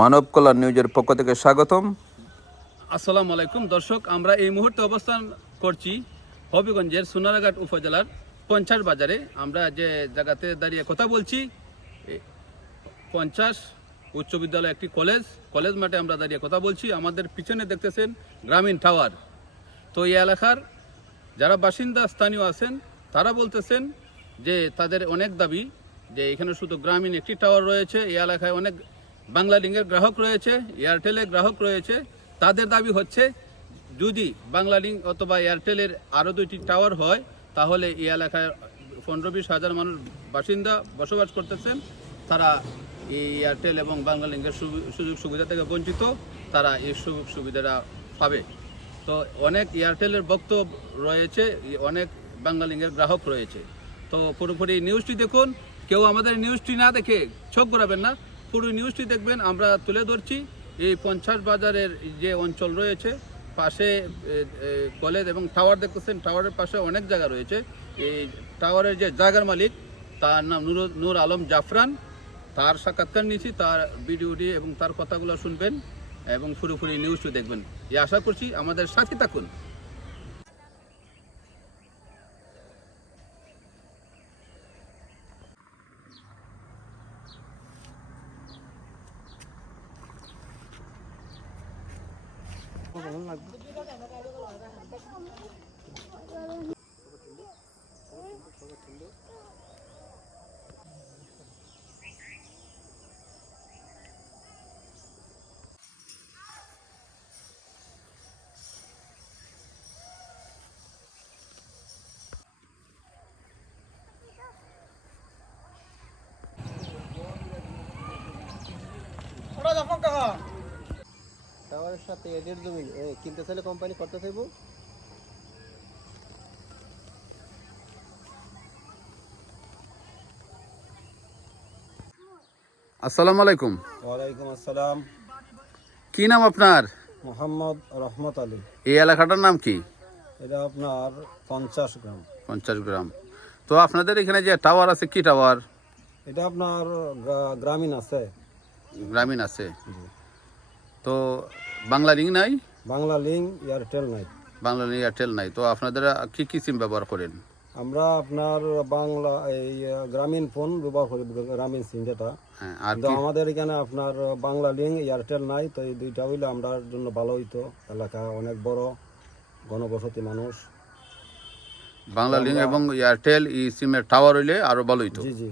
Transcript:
মানব কল্যাণ নিউজের পক্ষ থেকে স্বাগতম। আসসালামু আলাইকুম দর্শক, আমরা এই মুহূর্তে অবস্থান করছি হবিগঞ্জের সোনারাঘাট উপজেলার 50 বাজারে। আমরা যে জায়গাতে দাঁড়িয়ে কথা বলছি 50 উচ্চ বিদ্যালয় একটি কলেজ মাঠে আমরা দাঁড়িয়ে কথা বলছি। আমাদের পিছনে দেখতেছেন গ্রামীণ টাওয়ার। তো এই এলাকার যারা বাসিন্দা স্থানীয় আছেন তারা বলতেছেন যে তাদের অনেক দাবি, যে এখানে শুধু গ্রামীণ একটি টাওয়ার রয়েছে, এই এলাকায় অনেক বাংলা লিঙ্কের গ্রাহক রয়েছে, এয়ারটেলের গ্রাহক রয়েছে। তাদের দাবি হচ্ছে যদি বাংলা লিঙ্ক অথবা এয়ারটেলের আরও 2টি টাওয়ার হয় তাহলে এই এলাকায় 15-20 হাজার মানুষ বাসিন্দা বসবাস করতেছেন, তারা এই এয়ারটেল এবং বাংলা লিঙ্কের সুযোগ সুবিধা থেকে বঞ্চিত, তারা এই সুযোগ সুবিধাটা পাবে। তো অনেক এয়ারটেলের বক্তব্য রয়েছে, অনেক বাংলা লিঙ্কের গ্রাহক রয়েছে। তো পুরোপুরি নিউজটি দেখুন, কেউ আমাদের নিউজটি না দেখে চোখ ঘোরাবেন না, পুরো নিউজটি দেখবেন। আমরা তুলে ধরছি এই 50 বাজারের যে অঞ্চল রয়েছে, পাশে কলেজ এবং টাওয়ার দেখতেছেন, টাওয়ারের পাশে অনেক জায়গা রয়েছে। এই টাওয়ারের যে জায়গার মালিক তার নাম নূর আলম জাফরান, তার সাক্ষাৎকার নিয়েছি, তার ভিডিওটি এবং তার কথাগুলো শুনবেন এবং পুরোপুরি নিউজটি দেখবেন। এই আশা করছি আমাদের সাথে থাকুন। টাওয়ারের সাথে এদের জমি কিনতে চাইলে কোম্পানি করতে চাইবো। আসসালামু আলাইকুম। ওয়ালাইকুম আসসালাম। কি নাম আপনার? মোহাম্মদ রহমত আলী। এই এলাকাটার নাম কি? এটা আপনার 50 গ্রাম। 50 গ্রাম। তো আপনাদের এখানে যে টাওয়ার আছে, কি টাওয়ার? এটা আপনার গ্রামীণ আছে। গ্রামীণ আছে। তো বাংলা লিঙ্ক নাই? বাংলা লিঙ্ক এয়ারটেল নাই। বাংলা লিঙ্ক এয়ারটেল নাই। তো আপনারা কি কি সিম ব্যবহার করেন? আমরা আপনার বাংলা এই গ্রামীণ ফোন ব্যবহার করি, গ্রামীণ সিম যেটা। হ্যাঁ, আর কিন্তু কি? আমাদের এখানে আপনার বাংলা লিঙ্ক এয়ারটেল নাই। তো এই দুইটা হইলে আমরা জন্য ভালো হইতো। এলাকা অনেক বড়, ঘনবসতি মানুষ। বাংলা লিঙ্ক এবং এয়ারটেল এই সিমের টাওয়ার হইলে আরো ভালো হইতো। জি জি